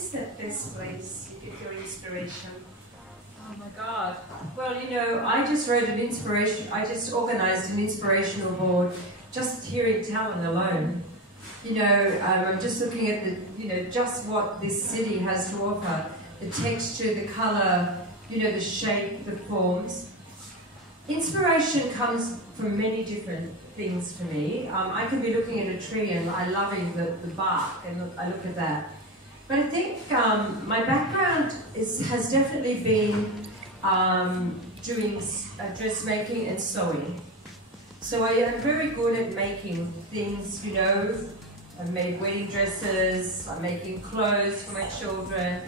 is the best place you get your inspiration? Oh my God. Well, you know, I just organized an inspirational board just here in town alone. You know, I'm just looking at the, you know, just what this city has to offer. The texture, the color, you know, the shape, the forms. Inspiration comes from many different things for me. I can be looking at a tree and I'm loving the bark, and I look at that. But I think my background has definitely been doing dressmaking and sewing. So I am very good at making things, you know. I've made wedding dresses, I'm making clothes for my children.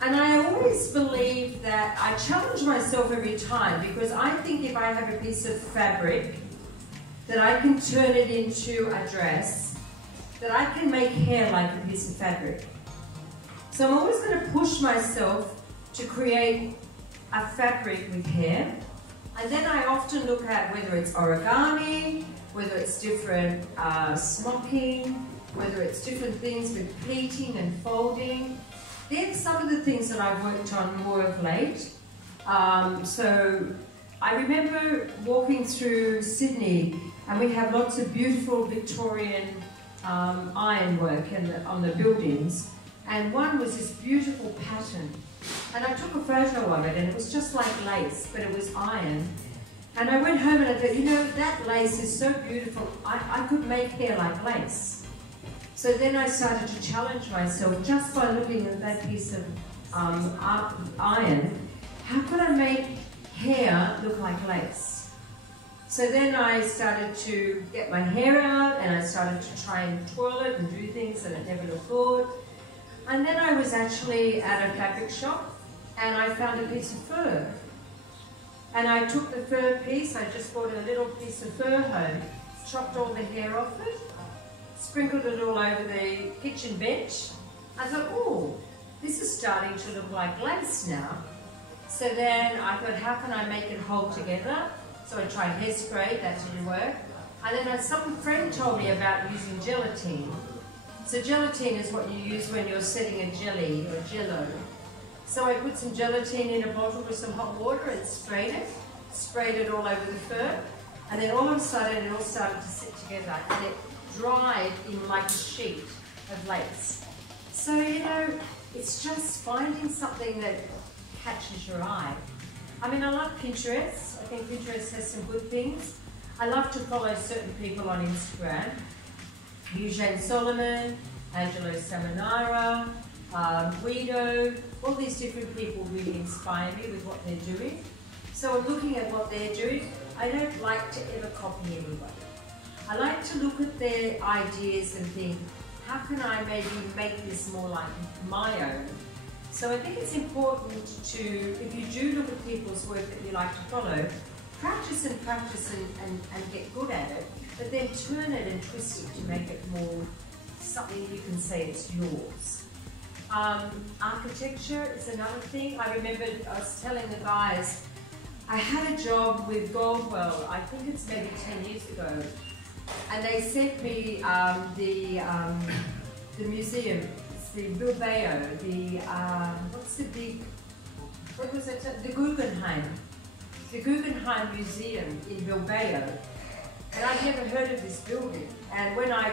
And I always believe that I challenge myself every time, because I think if I have a piece of fabric, that I can turn it into a dress, that I can make hair like a piece of fabric. So I'm always going to push myself to create a fabric with hair. And then I often look at whether it's origami, whether it's different smocking, whether it's different things with pleating and folding. They're some of the things that I've worked on more of late. So I remember walking through Sydney, and we have lots of beautiful Victorian ironwork on the buildings. And one was this beautiful pattern. And I took a photo of it, and it was just like lace, but it was iron. And I went home and I thought, you know, that lace is so beautiful, I could make hair like lace. So then I started to challenge myself just by looking at that piece of iron. How could I make hair look like lace? So then I started to get my hair out, and I started to try and twirl it and do things that I never looked good. And then I was actually at a fabric shop, and I found a piece of fur. And I took the fur piece, I just bought a little piece of fur home, chopped all the hair off it, sprinkled it all over the kitchen bench. I thought, oh, this is starting to look like lace now. So then I thought, how can I make it hold together? So I tried hairspray, that didn't work. And then some friend told me about using gelatine. So gelatine is what you use when you're setting a jelly or jello. So I put some gelatine in a bottle with some hot water and sprayed it all over the fur, and then all of a sudden it all started to sit together, and it dried in like a sheet of lace. So, you know, it's just finding something that catches your eye. I mean, I love Pinterest. I think Pinterest has some good things. I love to follow certain people on Instagram. Eugene Solomon, Angelo Samanara, Guido, all these different people really inspire me with what they're doing. So I'm looking at what they're doing. I don't like to ever copy anybody. I like to look at their ideas and think, how can I maybe make this more like my own? So I think it's important to, if you do look at people's work that you like to follow, practice and practice and get good at it, but then turn it and twist it to make it more something you can say it's yours. Architecture is another thing. I remember I was telling the guys, I had a job with Goldwell, I think it's maybe 10 years ago, and they sent me the museum, it's the Bilbao, what's the big, what was it, the Guggenheim Museum in Bilbao, and I'd never heard of this building, and when I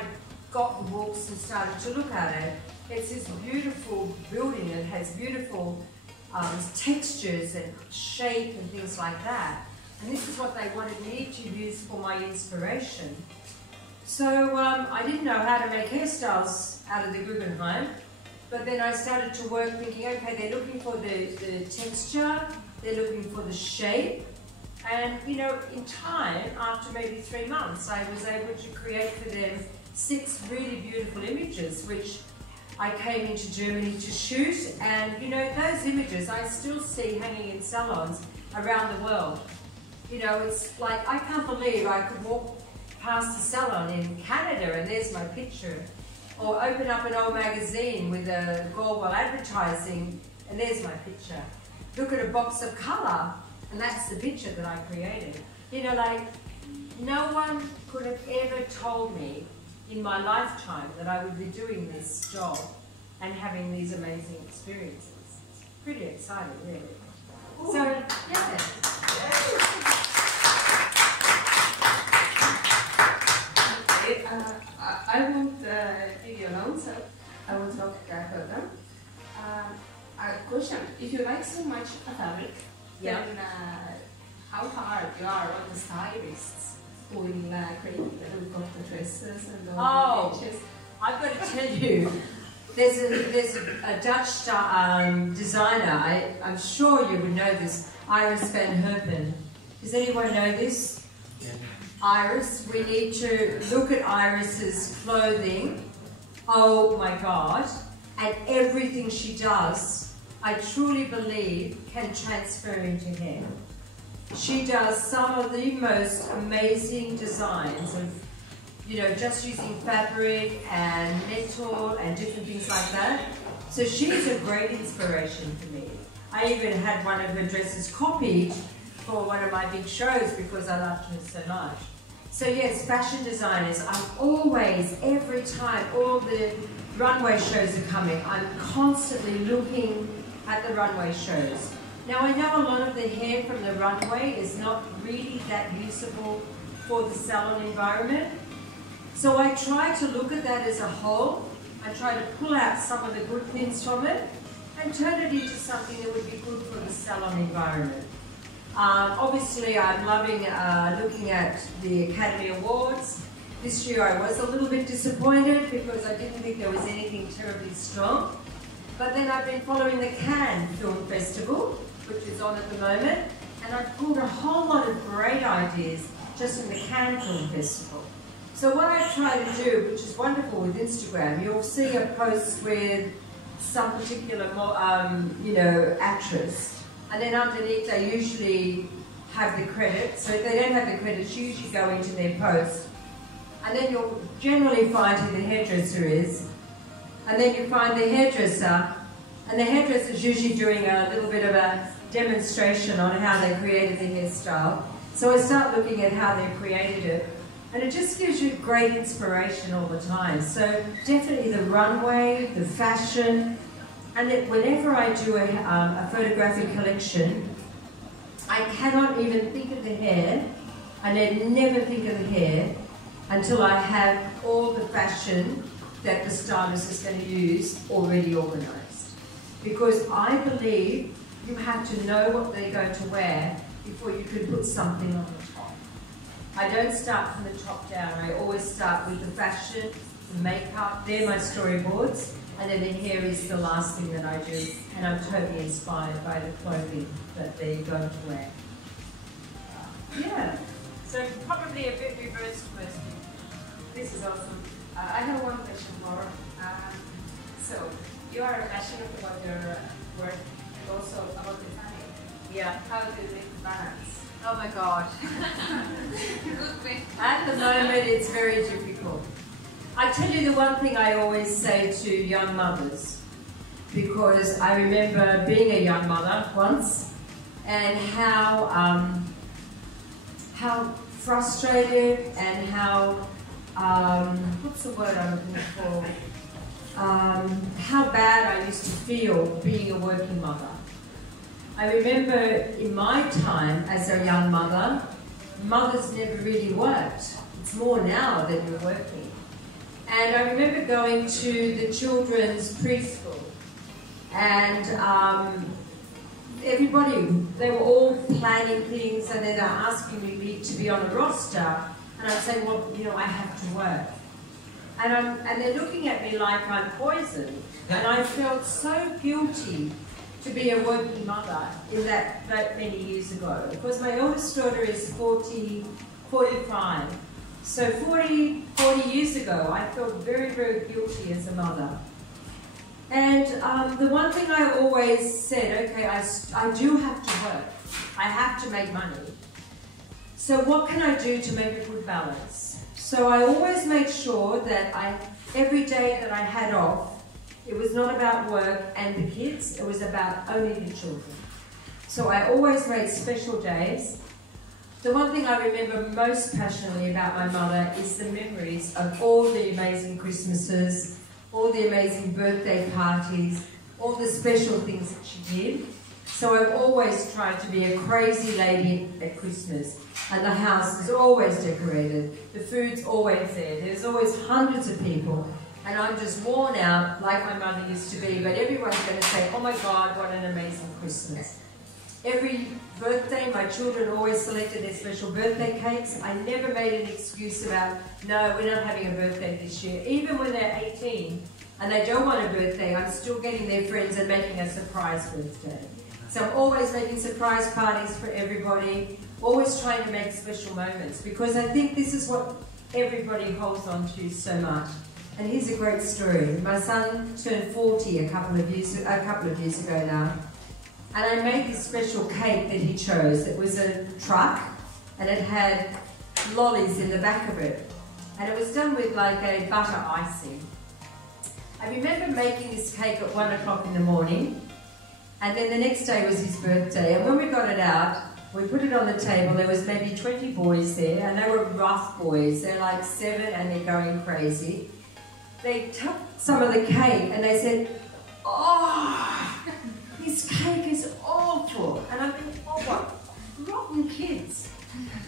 got the books and started to look at it, it's this beautiful building that has beautiful textures and shape and things like that. And this is what they wanted me to use for my inspiration. So I didn't know how to make hairstyles out of the Guggenheim, but then I started to work thinking, okay, they're looking for the texture, they're looking for the shape, and you know, in time, after maybe 3 months, I was able to create for them 6 really beautiful images, which I came into Germany to shoot, and you know, those images I still see hanging in salons around the world. You know, it's like, I can't believe I could walk past a salon in Canada and there's my picture. Or open up an old magazine with a Goldwell advertising and there's my picture. Look at a box of colour and that's the picture that I created. You know, like, no one could have ever told me in my lifetime that I would be doing this job. and having these amazing experiences. It's pretty exciting, really. Ooh. So, yeah. Okay, I won't leave you alone, so I will talk further. A question: if you like so much a fabric, then how hard you are on the stylists who will create the dresses and all the edges? I've got to tell you, there's a Dutch designer. I'm sure you would know this, Iris van Herpen. Does anyone know this? Yeah. Iris, we need to look at Iris's clothing. Oh my God! And everything she does, I truly believe, can transfer into hair. She does some of the most amazing designs of, you know, just using fabric and metal and different things like that. So she's a great inspiration for me. I even had one of her dresses copied for one of my big shows because I loved her so much. So yes, fashion designers, I'm always, every time all the runway shows are coming, I'm constantly looking at the runway shows. Now I know a lot of the hair from the runway is not really that usable for the salon environment. So I try to look at that as a whole. I try to pull out some of the good things from it and turn it into something that would be good for the salon environment. Obviously I'm loving looking at the Academy Awards. This year I was a little bit disappointed because I didn't think there was anything terribly strong. But then I've been following the Cannes Film Festival, which is on at the moment, and I've pulled a whole lot of great ideas just in the Cannes Film Festival. So what I try to do, which is wonderful with Instagram, you'll see a post with some particular, you know, actress, and then underneath they usually have the credits. So if they don't have the credits, you usually go into their post, and then you'll generally find who the hairdresser is, and then you find the hairdresser, and the hairdresser is usually doing a little bit of a demonstration on how they created the hairstyle. So I start looking at how they created it, and it just gives you great inspiration all the time. So definitely the runway, the fashion, and whenever I do a photographic collection, I cannot even think of the hair, I never think of the hair until I have all the fashion that the stylist is going to use already organised. Because I believe you have to know what they're going to wear before you can put something on the top. I don't start from the top down. I always start with the fashion, the makeup, they're my storyboards, and then the hair is the last thing that I do, and I'm totally inspired by the clothing that they're going to wear. Yeah. So probably a bit reversed question. This is awesome. I have one question more. So, you are passionate about your work and also about the family. Yeah. How do you make the balance? Oh my God. Good way. At the moment, it's very difficult. I tell you the one thing I always say to young mothers, because I remember being a young mother once, and how frustrated and how what's the word I'm looking for? How bad I used to feel being a working mother. I remember in my time as a young mother, mothers never really worked. It's more now that you're working. And I remember going to the children's preschool, and everybody, they were all planning things, and then they're asking me to be on a roster. And I'm saying, well, you know, I have to work. And they're looking at me like I'm poison. And I felt so guilty to be a working mother in that many years ago. Because my oldest daughter is 45. So 40 years ago, I felt very, very guilty as a mother. And the one thing I always said, okay, I do have to work. I have to make money. So what can I do to make a good balance? So I always made sure that every day that I had off, it was not about work and the kids, it was about only the children. So I always made special days. The one thing I remember most passionately about my mother is the memories of all the amazing Christmases, all the amazing birthday parties, all the special things that she did. So I've always tried to be a crazy lady at Christmas. And the house is always decorated. The food's always there. There's always hundreds of people. And I'm just worn out like my mother used to be. But everyone's going to say, oh my God, what an amazing Christmas. Every birthday, my children always selected their special birthday cakes. I never made an excuse about, no, we're not having a birthday this year. Even when they're 18 and they don't want a birthday, I'm still getting their friends and making a surprise birthday. So I'm always making surprise parties for everybody, always trying to make special moments, because I think this is what everybody holds on to so much. And here's a great story. My son turned 40 a couple of years ago now. And I made this special cake that he chose. It was a truck, and it had lollies in the back of it. And it was done with like a butter icing. I remember making this cake at 1 o'clock in the morning, and then the next day was his birthday. And when we got it out, we put it on the table. There was maybe 20 boys there, and they were rough boys. They're like 7 and they're going crazy. They took some of the cake and they said, oh, this cake is awful. And I'm thinking, oh, what? Rotten kids.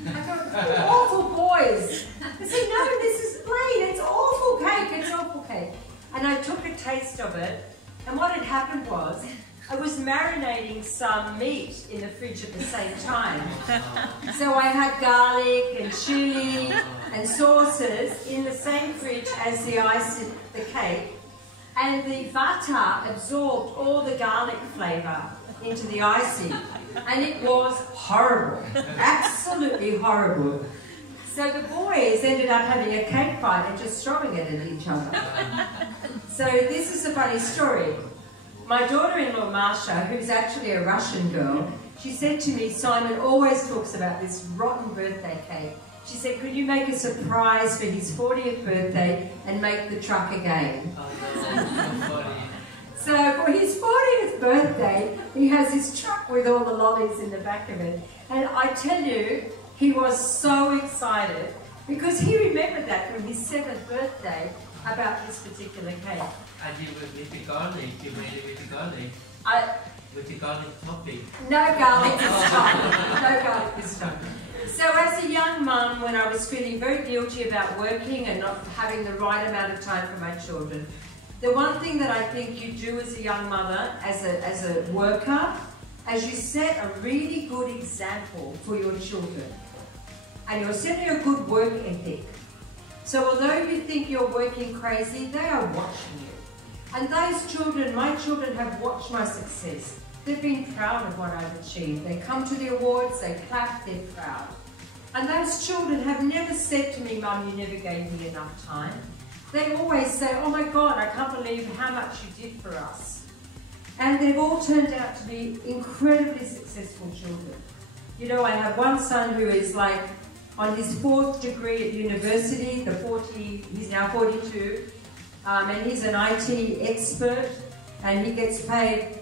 I go, awful boys. They said, no, this is plain. It's awful cake. It's awful cake. And I took a taste of it, and what had happened was, I was marinating some meat in the fridge at the same time. So I had garlic and chili and sauces in the same fridge as the ice in the cake. And the butter absorbed all the garlic flavour into the icing. And it was horrible, absolutely horrible. So the boys ended up having a cake fight and just throwing it at each other. So this is a funny story. My daughter-in-law, Masha, who's actually a Russian girl, she said to me, Simon always talks about this rotten birthday cake. She said, could you make a surprise for his 40th birthday and make the truck again? So for his 40th birthday, he has this truck with all the lollies in the back of it. And I tell you, he was so excited because he remembered that from his 7th birthday about this particular cake. And you with the garlic, you made it with the garlic. With the garlic topping. No garlic this time. No garlic this time. So as a young mum, when I was feeling very guilty about working and not having the right amount of time for my children, the one thing that I think you do as a young mother, as a worker, as you set a really good example for your children. And you're setting a good work ethic. So although you think you're working crazy, they are watching you. And those children, my children, have watched my success. They've been proud of what I've achieved. They come to the awards, they clap, they're proud. And those children have never said to me, Mum, you never gave me enough time. They always say, oh my God, I can't believe how much you did for us. And they've all turned out to be incredibly successful children. You know, I have one son who is like on his 4th degree at university, he's now 42, and he's an IT expert, and he gets paid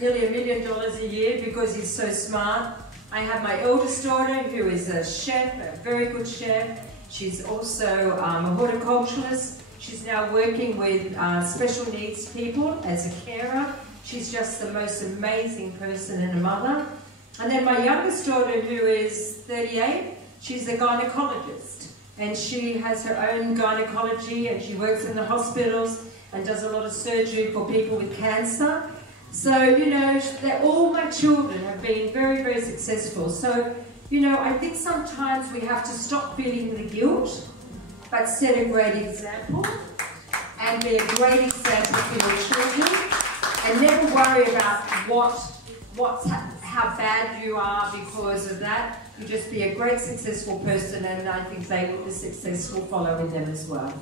nearly $1 million a year because he's so smart. I have my eldest daughter who is a chef, a very good chef. She's also a horticulturalist. She's now working with special needs people as a carer. She's just the most amazing person and a mother. And then my youngest daughter, who is 38, she's a gynecologist. And she has her own gynecology, and she works in the hospitals and does a lot of surgery for people with cancer. So, you know, all my children have been very, very successful. So, you know, I think sometimes we have to stop feeling the guilt, but set a great example and be a great example for your children, and never worry about how bad you are because of that. You just be a great successful person, and I think the success will follow in them as well.